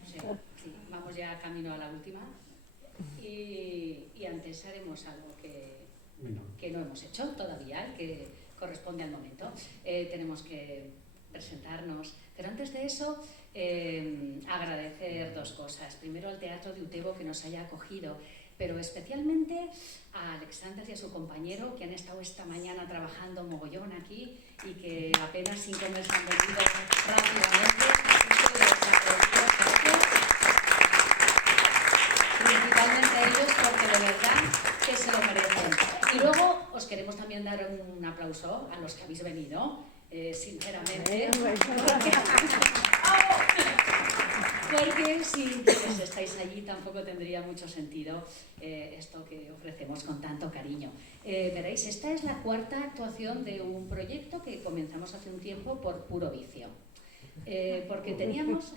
Sí, vamos ya camino a la última. Y antes haremos algo que no hemos hecho todavía y que corresponde al momento. Tenemos que presentarnos, pero antes de eso agradecer dos cosas. Primero al Teatro de Utebo que nos haya acogido, pero especialmente a Alexander y a su compañero que han estado esta mañana trabajando mogollón aquí y que apenas 5 meses han venido rápidamente. Principalmente a ellos porque de verdad que se lo merecen. Y luego os queremos también dar un aplauso a los que habéis venido, sinceramente. Porque si quienes estáis allí tampoco tendría mucho sentido esto que ofrecemos con tanto cariño. Veréis, esta es la 4ª actuación de un proyecto que comenzamos hace un tiempo por puro vicio. Porque teníamos...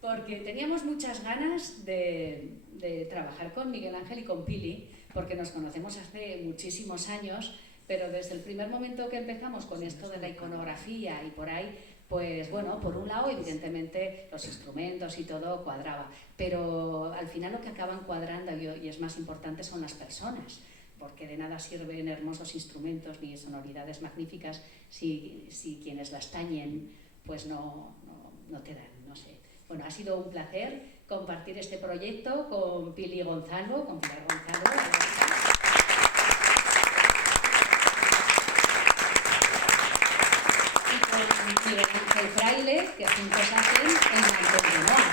Porque teníamos muchas ganas de trabajar con Miguel Ángel y con Pili, porque nos conocemos hace muchísimos años, pero desde el primer momento que empezamos con esto de la iconografía y por ahí, pues bueno, por un lado evidentemente los instrumentos y todo cuadraba, pero al final lo que acaban cuadrando y es más importante son las personas, porque de nada sirven hermosos instrumentos ni sonoridades magníficas si quienes las tañen pues no te dan, no sé. Bueno, ha sido un placer compartir este proyecto con Pilar Gonzalo, y con Miguel Ángel Fraile, que juntos hacen el Mantón de Moa.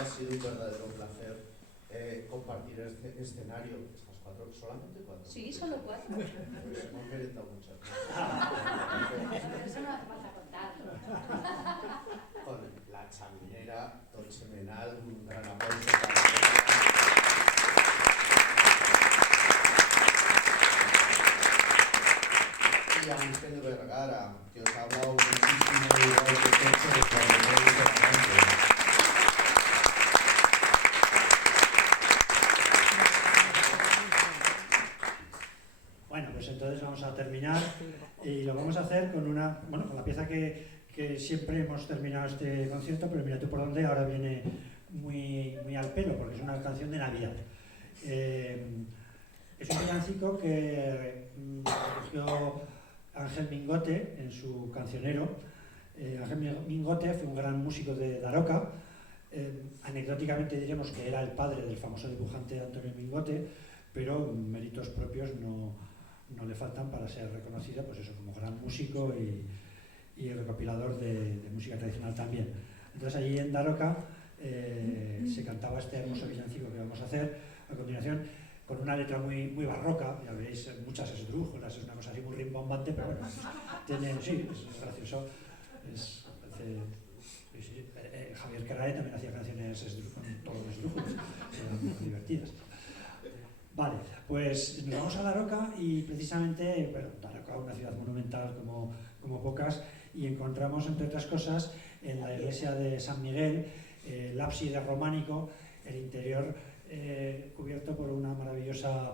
Ha sido un verdadero placer compartir este escenario. Estas 4, solamente 4. Sí, solo 4. Pues hemos merecido muchas. Eso no hace falta contarlo. Con la chaminera, Dolce Menal, un gran aplauso para ella. Y a Ángel Vergara, que os ha hablado muchísimo igual que Techo de cuando no dice la gente. Bueno, pues entonces vamos a terminar y lo vamos a hacer con con la pieza que siempre hemos terminado este concierto, pero mira tú por dónde, ahora viene muy al pelo, porque es una canción de Navidad. Es un villancico que recogió Ángel Mingote en su cancionero. Ángel Mingote fue un gran músico de Daroca. Anecdóticamente diremos que era el padre del famoso dibujante Antonio Mingote, pero méritos propios no le faltan para ser reconocido, pues eso, como gran músico y recopilador de música tradicional también. Entonces allí en Daroca se cantaba este hermoso villancico que vamos a hacer a continuación, con una letra muy barroca, ya veréis, muchas esdrújulas, es una cosa así muy rimbombante, pero bueno, sí, es gracioso. Javier Carae también hacía canciones con todos los esdrújulos, muy divertidas. Vale, pues nos vamos a Daroca y precisamente, bueno, Daroca, una ciudad monumental como pocas, y encontramos, entre otras cosas, en la iglesia de San Miguel, el ábside románico, el interior cubierto por una maravillosa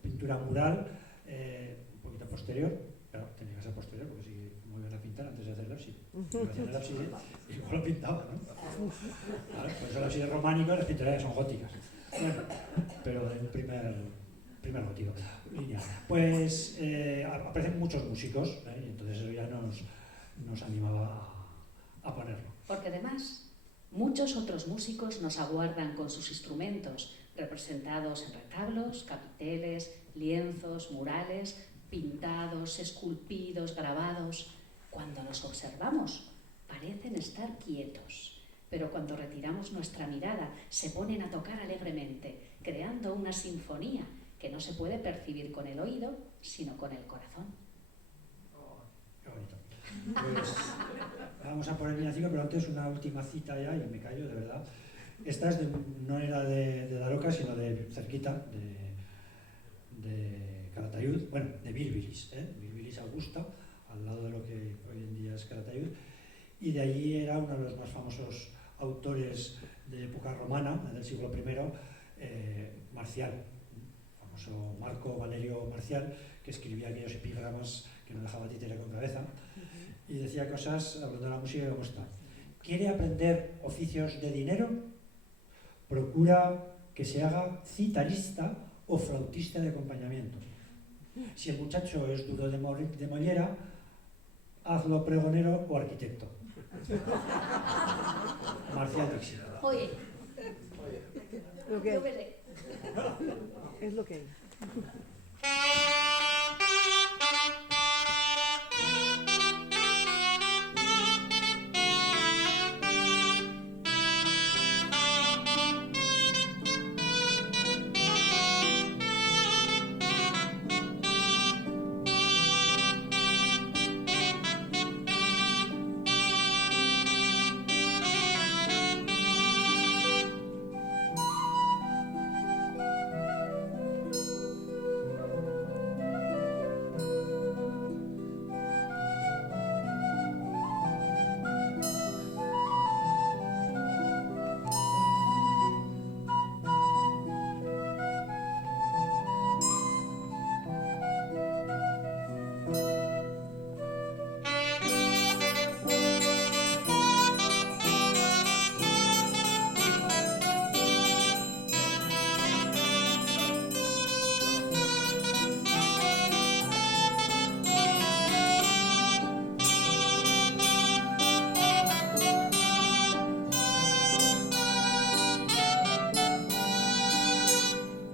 pintura mural, un poquito posterior, claro, tenía que ser posterior, porque si me iban a pintar antes de hacer el ábside. Hacían el ábside y luego lo pintaban, ¿no? Claro, por eso el ábside románico, las pinturas son góticas. Bueno, pero en primer motivo. Pues aparecen muchos músicos, y entonces eso ya nos animaba a ponerlo. Porque además muchos otros músicos nos aguardan con sus instrumentos, representados en retablos, capiteles, lienzos, murales, pintados, esculpidos, grabados. Cuando los observamos, parecen estar quietos, pero cuando retiramos nuestra mirada, se ponen a tocar alegremente, creando una sinfonía que no se puede percibir con el oído, sino con el corazón. Qué bonito. Pues vamos a poner el villancico, pero antes una última cita ya, y me callo, de verdad. Esta es no era de Daroca, sino de cerquita, de Calatayud, bueno, de Bilbilis, Bilbilis Augusta, al lado de lo que hoy en día es Calatayud, y de allí era uno de los más famosos autores de época romana, del siglo I, Marcial, el famoso Marco Valerio Marcial, que escribía aquellos epígramas que no dejaba títere con cabeza, y decía cosas, hablando de la música, como esta: ¿quiere aprender oficios de dinero? Procura que se haga citarista o flautista de acompañamiento. Si el muchacho es duro de mollera, hazlo pregonero o arquitecto. Marcial Dixit. Oye, Lo que yo qué sé. es lo que es.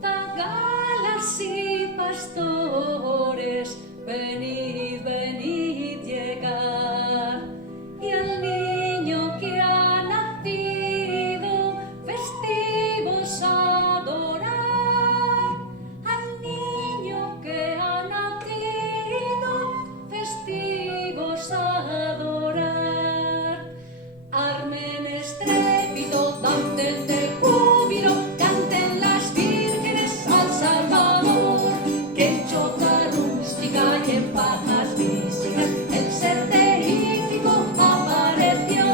Tagalas y pastores, venid, venid, llegar, y al niño que ha nacido, festivos adorar, al niño que ha nacido, festivos adorar. Armen estrépito, danten de júbilo, canten las vírgenes al Salvador, que en choza rústica y en pajas vísceras el ser terrífico apareció.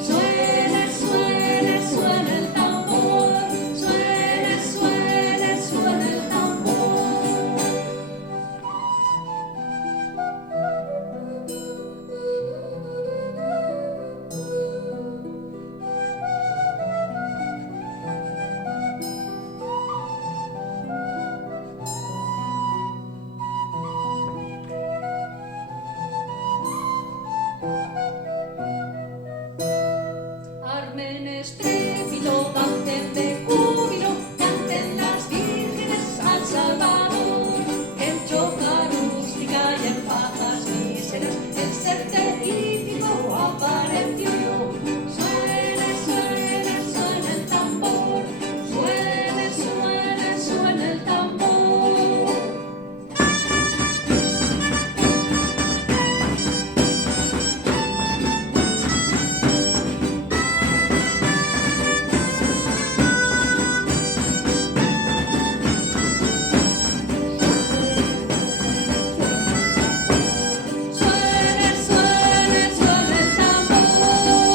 Suene, suene, suene el tambor, suene, suene, suene el tambor. Armen estrépito, danten de júbilo, canten las vírgenes al Salvador, que en choza rústica y en pajas míseras el ser terrífico apareció. Suene, suene, suene el tambor, suene, suene, suene el tambor. Suene, suene, suene el tambor.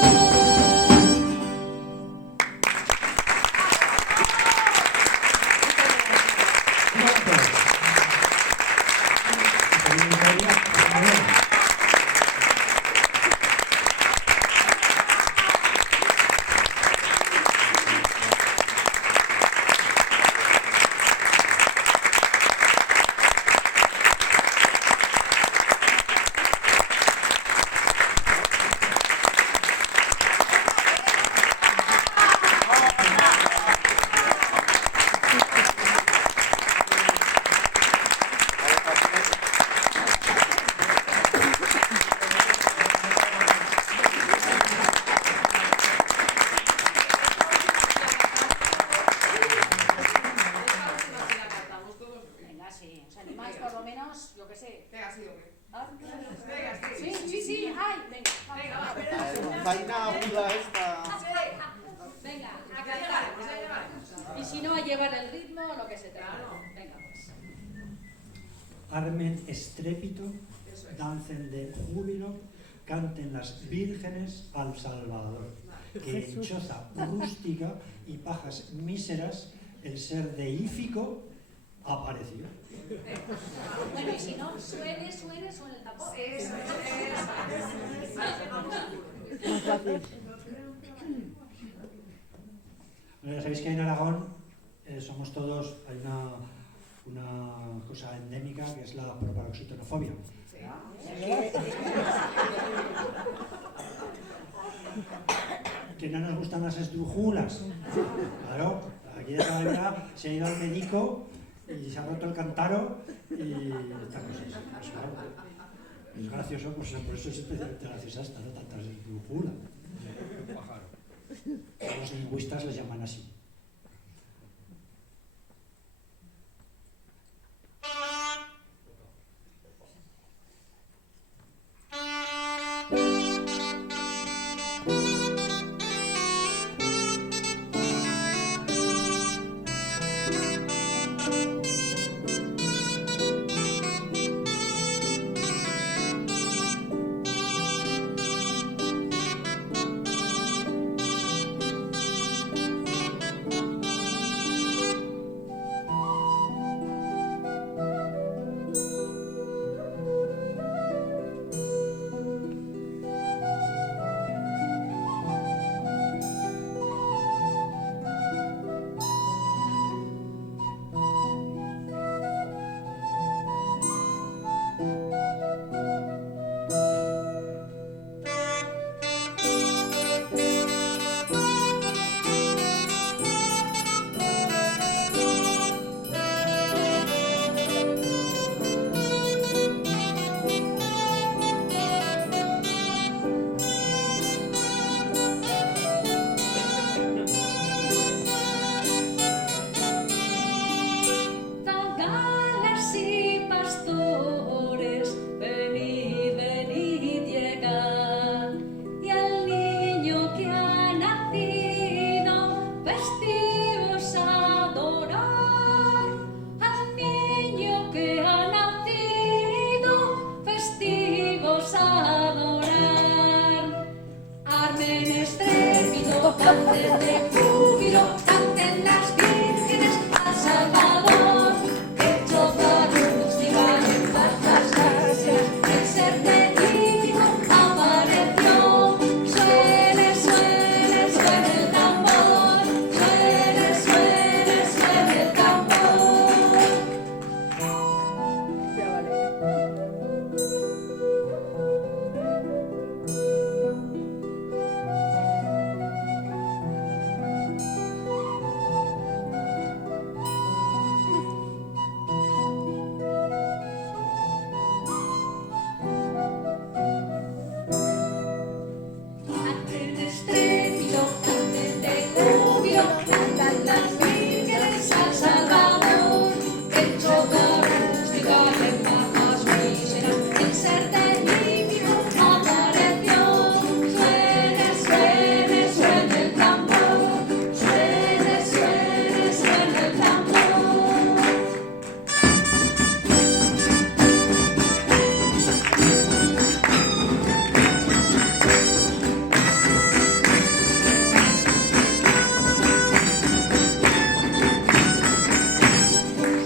Venga, sí, os animáis por lo menos, yo qué sé. Venga, sí, hombre. Ah, Venga, Sí, sí, sí, ay, venga. Venga, va. Vaina aguda esta. Venga, a Ya cantar. llegaremos, ya llegaremos. Y si no, a llevar el ritmo, lo que se tenga. Claro. Venga, pues. Armen estrépito, Eso es. dancen de júbilo, canten las vírgenes al Salvador. Vale. que en choza rústica y pajas míseras el ser deífico apareció. Bueno, y si no, suene el tambor. Más fácil. Bueno, ya sabéis que en Aragón somos todos, hay una cosa endémica que es la paroxetonofobia. Que no nos gustan las esdrújulas. Claro, aquí de Cabrera se ha ido al médico y se ha roto el cántaro y estas cosas. Pues claro, es gracioso, pues por eso es especialmente graciosa esta, ¿no? Tantas esdrújulas. Los lingüistas les llaman así. canten de júbilo, canten las vírgenes al Salvador. Hecho varón, digan en las gracias, el ser benigno apareció. Suene, suene, suene el tambor, suene, suene, suene el tambor. Ya vale. Canten estrépito, canten de júbilo, cantan las vírgenes al Salvador. Hecho varón, digan en bajas míseras, el ser benigno apareció. Suene, suene, suene el tambor, suene, suene, suene el tambor.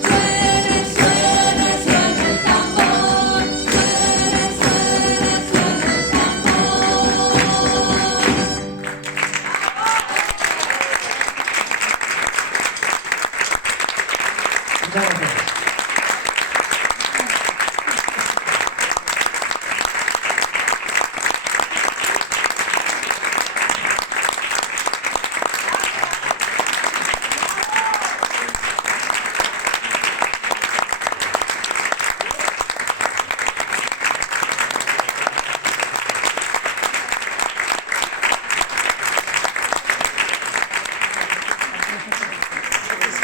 Suene, suene, suene el tambor, suene, suene, suene el tambor. Muchas gracias.